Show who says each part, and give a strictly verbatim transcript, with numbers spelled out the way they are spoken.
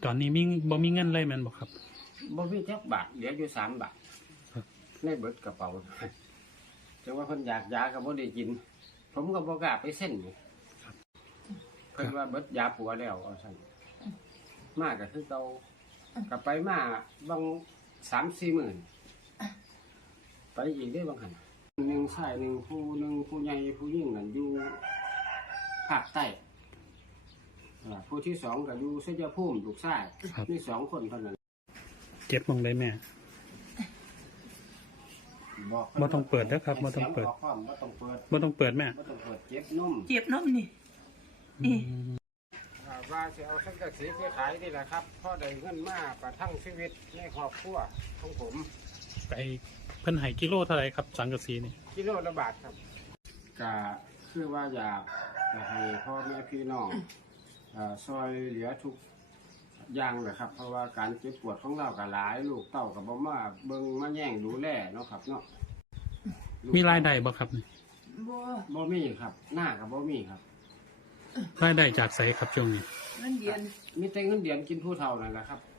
Speaker 1: อนนี้มีบ่มีเงินเลยแม่นบ่ครับ
Speaker 2: บ่มีจักบาทเหลืออยู่สามบาทในเบิดกระเป๋าจังว่าเพิ่นอยากยาก็บ่ได้กินผมก็บ่กล้าไปเส้นนี่เพิ่นว่าเบิดยาปัวแล้วเอาซั่นมาก็คือเก่าก็ไปมาบาง สามสี่หมื่นไปอีกได้บางหั่นหนึ่งชายหนึ่งผู้หนึ่งผู้ใหญ่ผู้หญิงนั่นอยู่ภาคใต้ผู้ที่สองก็อยู่ชัยภูมิลูกชายมีสองคนเท่านั้น
Speaker 1: เจ็บมองได้แม่บ่ต้องเปิดนะครับบ่ต้องเปิด
Speaker 2: บ่ต้องเปิด
Speaker 1: บ่ต้องเปิดแม่
Speaker 2: บ่ต้องเปิดเจ็บนม
Speaker 3: เจ็บนมนี่
Speaker 2: ว่าสิเอาสังกะสีไปขายนี่แหละครับพอได้เงินมาประทังชีวิตในครอบครัวของผม
Speaker 1: ไปเพิ่นให้กิโลเท่าไหร่ครับสังกะสีนี่
Speaker 2: กิโลละบาทครับก็คือว่าอยากให้พ่อแม่พี่น้องซอยเหลือทุกอย่างเลยครับเพราะว่าการเจ็บปวดของเราก็หลายลูกเต้ากับบ่มาเบิ่งมาแย่งดูแลเนาะครับเนาะ
Speaker 1: มีรายได้บ่ครับนี่
Speaker 2: บ่บ่มีครับหน้ากับบ่มีครับ
Speaker 1: รายได้จากไสครับช่วงนี้
Speaker 3: เงินเดือน
Speaker 2: มีแต่เงินเดือนกินผู้เฒ่านั่นแหละครับ